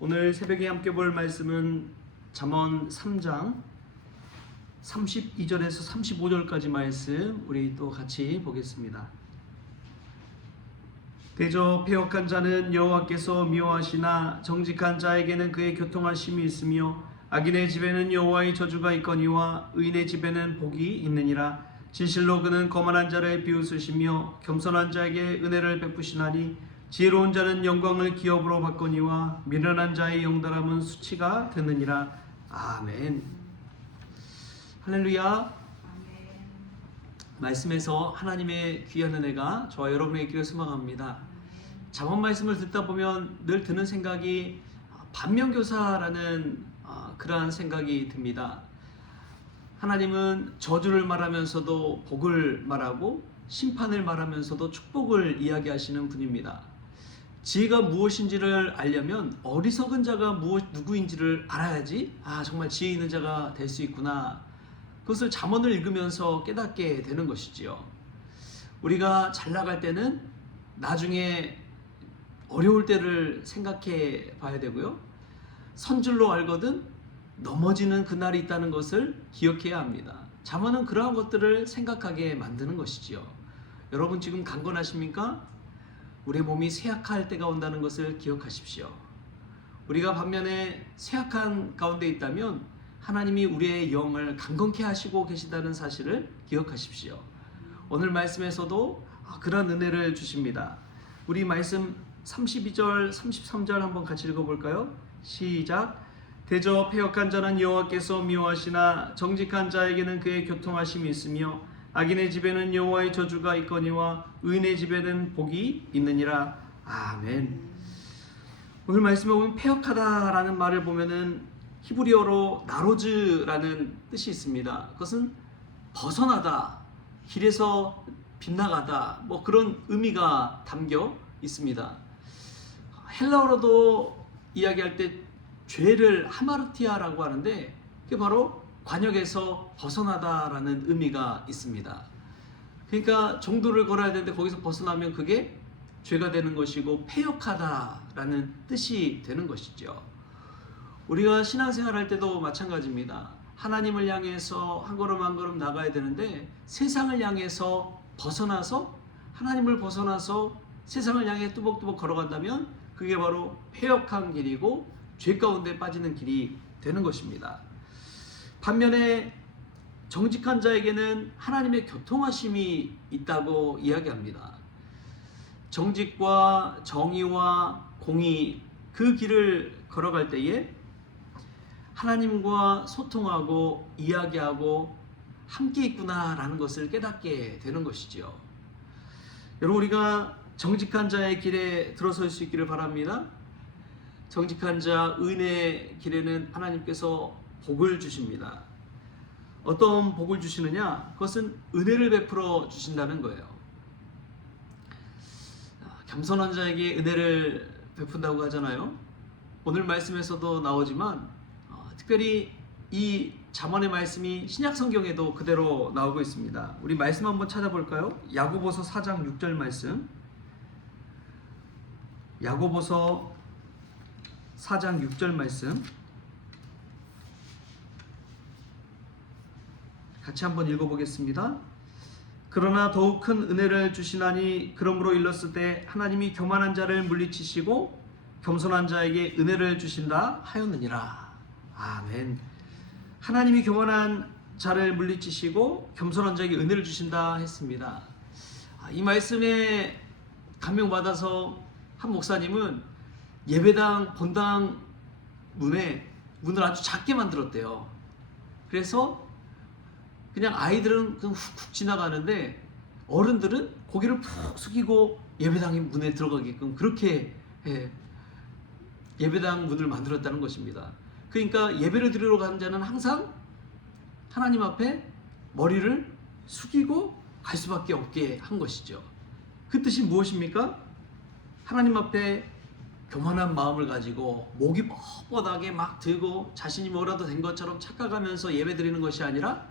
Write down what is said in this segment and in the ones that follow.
오늘 새벽에 함께 볼 말씀은 잠언 3장 32절에서 35절까지 말씀 우리 또 같이 보겠습니다. 대저 패역한 자는 여호와께서 미워하시나 정직한 자에게는 그의 교통하심이 있으며 악인의 집에는 여호와의 저주가 있거니와 의인의 집에는 복이 있느니라. 진실로 그는 거만한 자를 비웃으시며 겸손한 자에게 은혜를 베푸시나니 지혜로운 자는 영광을 기업으로 받거니와 미련한 자의 영달함은 수치가 되느니라. 아멘. 할렐루야. 말씀에서 하나님의 귀한 은혜가 저와 여러분의 길을 소망합니다. 잠언 말씀을 듣다 보면 늘 드는 생각이 반면교사라는 그러한 생각이 듭니다. 하나님은 저주를 말하면서도 복을 말하고 심판을 말하면서도 축복을 이야기하시는 분입니다. 지혜가 무엇인지를 알려면 어리석은 자가 누구인지를 알아야지 정말 지혜 있는 자가 될 수 있구나. 그것을 잠언을 읽으면서 깨닫게 되는 것이지요. 우리가 잘 나갈 때는 나중에 어려울 때를 생각해 봐야 되고요. 선줄로 알거든 넘어지는 그날이 있다는 것을 기억해야 합니다. 잠언은 그러한 것들을 생각하게 만드는 것이지요. 여러분 지금 강건하십니까? 우리의 몸이 쇠약할 때가 온다는 것을 기억하십시오. 우리가 반면에 쇠약한 가운데 있다면 하나님이 우리의 영을 강건케 하시고 계시다는 사실을 기억하십시오. 오늘 말씀에서도 그런 은혜를 주십니다. 우리 말씀 32절, 33절 한번 같이 읽어볼까요? 시작. 대저 패역한 자는 여호와께서 미워하시나 정직한 자에게는 그의 교통하심이 있으며 악인의 집에는 여호와의 저주가 있거니와 의인의 집에는 복이 있느니라. 아멘. 오늘 말씀에 보면 패역하다라는 말을 보면은 히브리어로 나로즈라는 뜻이 있습니다. 그것은 벗어나다, 길에서 빗나가다, 그런 의미가 담겨 있습니다. 헬라어로도 이야기할 때 죄를 하마르티아라고 하는데 그게 바로 관역에서 벗어나다라는 의미가 있습니다. 그러니까 정도를 걸어야 되는데 거기서 벗어나면 그게 죄가 되는 것이고 패역하다라는 뜻이 되는 것이죠. 우리가 신앙생활 할 때도 마찬가지입니다. 하나님을 향해서 한 걸음 한 걸음 나가야 되는데 세상을 향해서 벗어나서 하나님을 벗어나서 세상을 향해 뚜벅뚜벅 걸어간다면 그게 바로 패역한 길이고 죄 가운데 빠지는 길이 되는 것입니다. 반면에 정직한 자에게는 하나님의 교통하심이 있다고 이야기합니다. 정직과 정의와 공의 그 길을 걸어갈 때에 하나님과 소통하고 이야기하고 함께 있구나라는 것을 깨닫게 되는 것이죠. 여러분 우리가 정직한 자의 길에 들어설 수 있기를 바랍니다. 정직한 자 의인의 길에는 하나님께서 복을 주십니다. 어떤 복을 주시느냐? 그것은 은혜를 베풀어 주신다는 거예요. 겸손한 자에게 은혜를 베푼다고 하잖아요. 오늘 말씀에서도 나오지만 특별히 이 잠언의 말씀이 신약 성경에도 그대로 나오고 있습니다. 우리 말씀 한번 찾아볼까요? 야고보서 4장 6절 말씀. 야고보서 4장 6절 말씀 같이 한번 읽어보겠습니다. 그러나 더욱 큰 은혜를 주시나니 그러므로 일렀을 때 하나님이 교만한 자를 물리치시고 겸손한 자에게 은혜를 주신다 하였느니라. 아멘. 하나님이 교만한 자를 물리치시고 겸손한 자에게 은혜를 주신다 했습니다. 이 말씀에 감명받아서 한 목사님은 예배당 본당 문을 아주 작게 만들었대요. 그래서 그냥 아이들은 그냥 훅훅 지나가는데 어른들은 고개를 푹 숙이고 예배당의 문에 들어가게끔 그렇게 예배당 문을 만들었다는 것입니다. 그러니까 예배를 드리러 가는 자는 항상 하나님 앞에 머리를 숙이고 갈 수밖에 없게 한 것이죠. 그 뜻이 무엇입니까? 하나님 앞에 교만한 마음을 가지고 목이 뻣뻣하게 막 들고 자신이 뭐라도 된 것처럼 착각하면서 예배 드리는 것이 아니라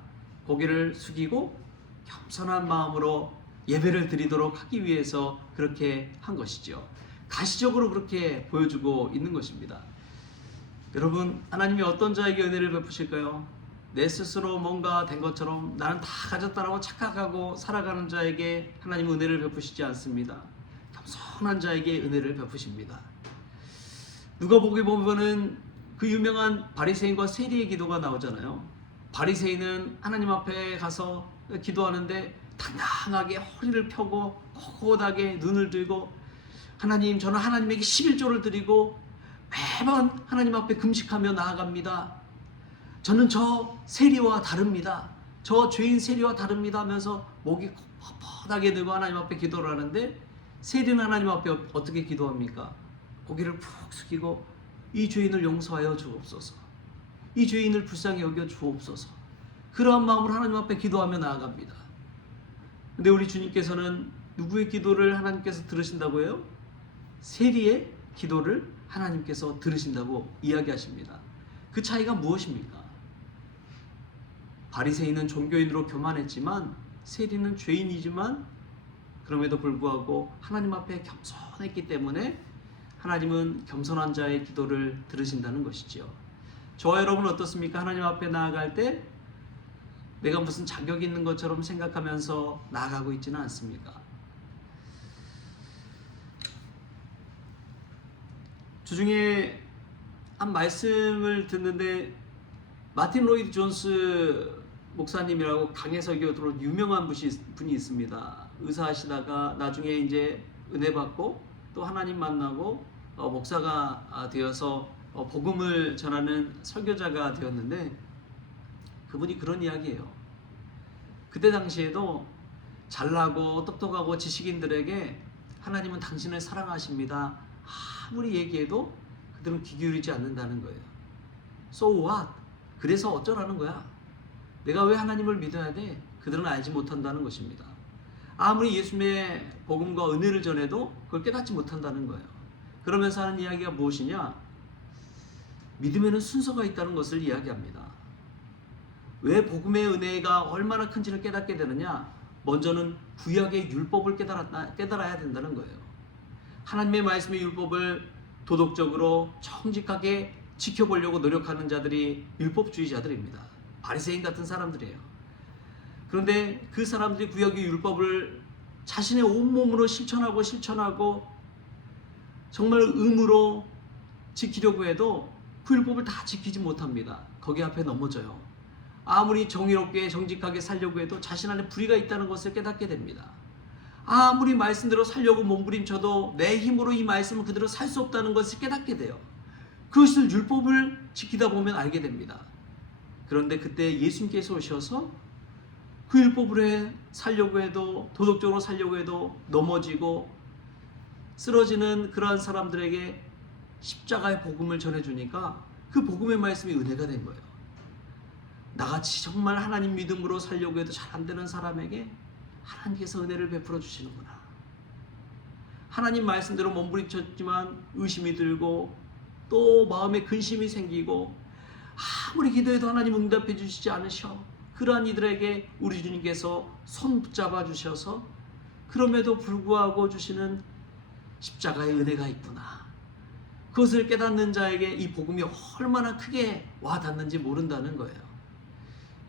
고개를 숙이고 겸손한 마음으로 예배를 드리도록 하기 위해서 그렇게 한 것이죠. 가시적으로 그렇게 보여주고 있는 것입니다. 여러분, 하나님이 어떤 자에게 은혜를 베푸실까요? 내 스스로 뭔가 된 것처럼 나는 다 가졌다라고 착각하고 살아가는 자에게 하나님은 은혜를 베푸시지 않습니다. 겸손한 자에게 은혜를 베푸십니다. 누가복음에 보면은 그 유명한 바리새인과 세리의 기도가 나오잖아요. 바리새인은 하나님 앞에 가서 기도하는데 당당하게 허리를 펴고 꼿꼿하게 눈을 들고, 하나님, 저는 하나님에게 11조를 드리고 매번 하나님 앞에 금식하며 나아갑니다. 저는 저 세리와 다릅니다. 저 죄인 세리와 다릅니다 하면서 목이 뻣뻣하게 들고 하나님 앞에 기도를 하는데, 세리는 하나님 앞에 어떻게 기도합니까? 고개를 푹 숙이고 이 죄인을 용서하여 주옵소서, 이 죄인을 불쌍히 여겨 주옵소서, 그러한 마음으로 하나님 앞에 기도하며 나아갑니다. 근데 우리 주님께서는 누구의 기도를 하나님께서 들으신다고 해요? 세리의 기도를 하나님께서 들으신다고 이야기하십니다. 그 차이가 무엇입니까? 바리새인은 종교인으로 교만했지만 세리는 죄인이지만 그럼에도 불구하고 하나님 앞에 겸손했기 때문에 하나님은 겸손한 자의 기도를 들으신다는 것이지요. 저와 여러분은 어떻습니까? 하나님 앞에 나아갈 때 내가 무슨 자격이 있는 것처럼 생각하면서 나아가고 있지는 않습니까? 주중에 한 말씀을 듣는데, 마틴 로이드 존스 목사님이라고 강해설교도로 유명한 분이 있습니다. 의사하시다가 나중에 이제 은혜 받고 또 하나님 만나고 목사가 되어서 복음을 전하는 설교자가 되었는데, 그분이 그런 이야기예요. 그때 당시에도 잘나고 똑똑하고 지식인들에게 하나님은 당신을 사랑하십니다 아무리 얘기해도 그들은 귀 기울이지 않는다는 거예요. So what? 그래서 어쩌라는 거야? 내가 왜 하나님을 믿어야 돼? 그들은 알지 못한다는 것입니다. 아무리 예수님의 복음과 은혜를 전해도 그걸 깨닫지 못한다는 거예요. 그러면서 하는 이야기가 무엇이냐? 믿음에는 순서가 있다는 것을 이야기합니다. 왜 복음의 은혜가 얼마나 큰지를 깨닫게 되느냐? 먼저는 구약의 율법을 깨달아야 된다는 거예요. 하나님의 말씀의 율법을 도덕적으로 정직하게 지켜보려고 노력하는 자들이 율법주의자들입니다. 바리새인 같은 사람들이에요. 그런데 그 사람들이 구약의 율법을 자신의 온몸으로 실천하고 정말 의무로 지키려고 해도 그 율법을 다 지키지 못합니다. 거기 앞에 넘어져요. 아무리 정의롭게 정직하게 살려고 해도 자신 안에 불의가 있다는 것을 깨닫게 됩니다. 아무리 말씀대로 살려고 몸부림쳐도 내 힘으로 이 말씀을 그대로 살 수 없다는 것을 깨닫게 돼요. 그것을 율법을 지키다 보면 알게 됩니다. 그런데 그때 예수님께서 오셔서 그 율법으로 살려고 해도, 도덕적으로 살려고 해도 넘어지고 쓰러지는 그러한 사람들에게 십자가의 복음을 전해주니까 그 복음의 말씀이 은혜가 된 거예요. 나같이 정말 하나님 믿음으로 살려고 해도 잘 안 되는 사람에게 하나님께서 은혜를 베풀어 주시는구나. 하나님 말씀대로 몸부림쳤지만 의심이 들고 또 마음에 근심이 생기고 아무리 기도해도 하나님 응답해 주시지 않으셔. 그러한 이들에게 우리 주님께서 손 붙잡아 주셔서 그럼에도 불구하고 주시는 십자가의 은혜가 있구나. 그것을 깨닫는 자에게 이 복음이 얼마나 크게 와닿는지 모른다는 거예요.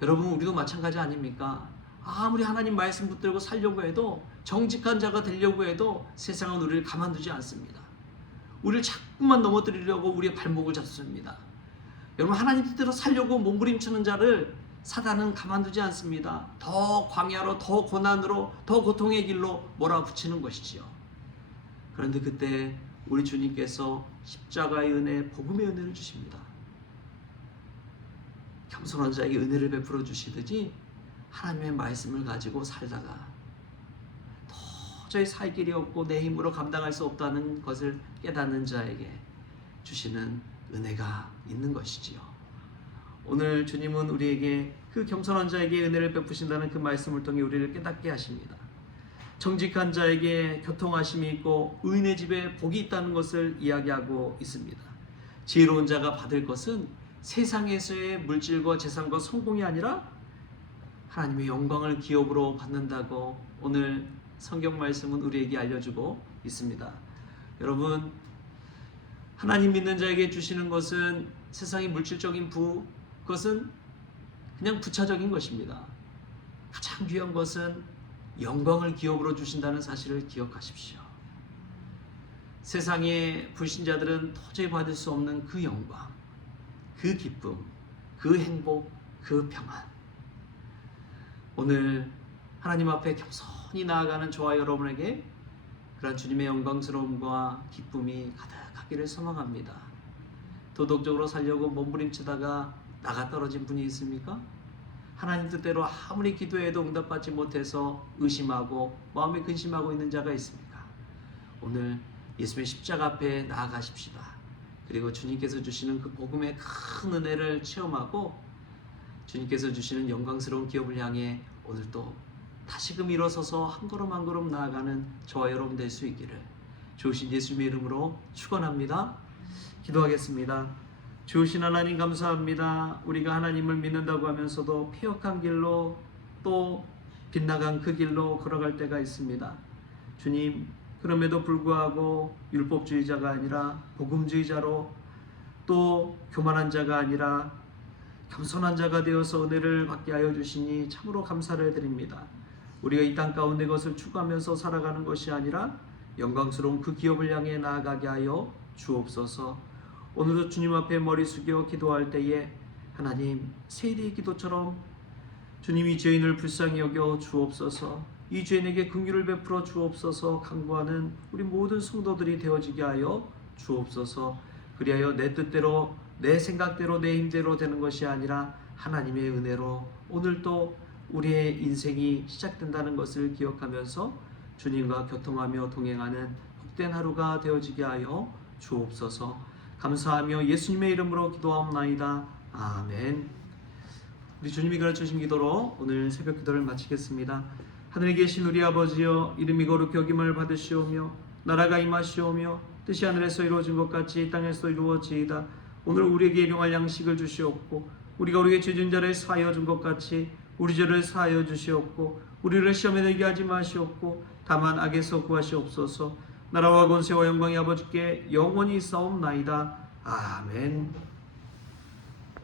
여러분, 우리도 마찬가지 아닙니까? 아무리 하나님 말씀 붙들고 살려고 해도, 정직한 자가 되려고 해도 세상은 우리를 가만두지 않습니다. 우리를 자꾸만 넘어뜨리려고 우리의 발목을 잡습니다. 여러분, 하나님 뜻대로 살려고 몸부림치는 자를 사단은 가만두지 않습니다. 더 광야로, 더 고난으로, 더 고통의 길로 몰아붙이는 것이지요. 그런데 그때 우리 주님께서 십자가의 은혜, 복음의 은혜를 주십니다. 겸손한 자에게 은혜를 베풀어 주시듯이 하나님의 말씀을 가지고 살다가 도저히 살 길이 없고 내 힘으로 감당할 수 없다는 것을 깨닫는 자에게 주시는 은혜가 있는 것이지요. 오늘 주님은 우리에게 그 겸손한 자에게 은혜를 베푸신다는 그 말씀을 통해 우리를 깨닫게 하십니다. 정직한 자에게 교통하심이 있고 의인의 집에 복이 있다는 것을 이야기하고 있습니다. 지혜로운 자가 받을 것은 세상에서의 물질과 재산과 성공이 아니라 하나님의 영광을 기업으로 받는다고 오늘 성경 말씀은 우리에게 알려주고 있습니다. 여러분, 하나님 믿는 자에게 주시는 것은 세상의 물질적인 부, 그것은 그냥 부차적인 것입니다. 가장 귀한 것은 영광을 기업으로 주신다는 사실을 기억하십시오. 세상의 불신자들은 도저히 받을 수 없는 그 영광, 그 기쁨, 그 행복, 그 평안. 오늘 하나님 앞에 겸손히 나아가는 저와 여러분에게 그런 주님의 영광스러움과 기쁨이 가득하기를 소망합니다. 도덕적으로 살려고 몸부림치다가 나가 떨어진 분이 있습니까? 하나님 뜻대로 아무리 기도해도 응답받지 못해서 의심하고 마음에 근심하고 있는 자가 있습니까? 오늘 예수의 십자가 앞에 나아가십시다. 그리고 주님께서 주시는 그 복음의 큰 은혜를 체험하고 주님께서 주시는 영광스러운 기업을 향해 오늘 또 다시금 일어서서 한 걸음 한 걸음 나아가는 저와 여러분 될 수 있기를 주신 예수님의 이름으로 축원합니다. 기도하겠습니다. 주신 하나님 감사합니다. 우리가 하나님을 믿는다고 하면서도 폐역한 길로 또 빗나간 그 길로 걸어갈 때가 있습니다. 주님, 그럼에도 불구하고 율법주의자가 아니라 복음주의자로 또 교만한 자가 아니라 겸손한 자가 되어서 은혜를 받게 하여 주시니 참으로 감사를 드립니다. 우리가 이 땅 가운데 것을 추구하면서 살아가는 것이 아니라 영광스러운 그 기업을 향해 나아가게 하여 주옵소서. 오늘도 주님 앞에 머리 숙여 기도할 때에 하나님 세리의 기도처럼 주님이 죄인을 불쌍히 여겨 주옵소서. 이 죄인에게 긍휼을 베풀어 주옵소서. 간구하는 우리 모든 성도들이 되어지게 하여 주옵소서. 그리하여 내 뜻대로 내 생각대로 내 힘대로 되는 것이 아니라 하나님의 은혜로 오늘도 우리의 인생이 시작된다는 것을 기억하면서 주님과 교통하며 동행하는 복된 하루가 되어지게 하여 주옵소서. 감사하며 예수님의 이름으로 기도하옵나이다. 아멘. 우리 주님이 가르쳐주신 기도로 오늘 새벽 기도를 마치겠습니다. 하늘에 계신 우리 아버지여, 이름이 거룩히 여김을 받으시오며 나라가 임하시오며 뜻이 하늘에서 이루어진 것 같이 땅에서 이루어지이다. 오늘 우리에게 일용할 양식을 주시옵고 우리가 우리에게 죄진 자를 사하여 준 것 같이 우리 죄를 사하여 주시옵고 우리를 시험에 들게 하지 마시옵고 다만 악에서 구하시옵소서. 나라와 권세와 영광이 아버지께 영원히 있사옵나이다. 아멘.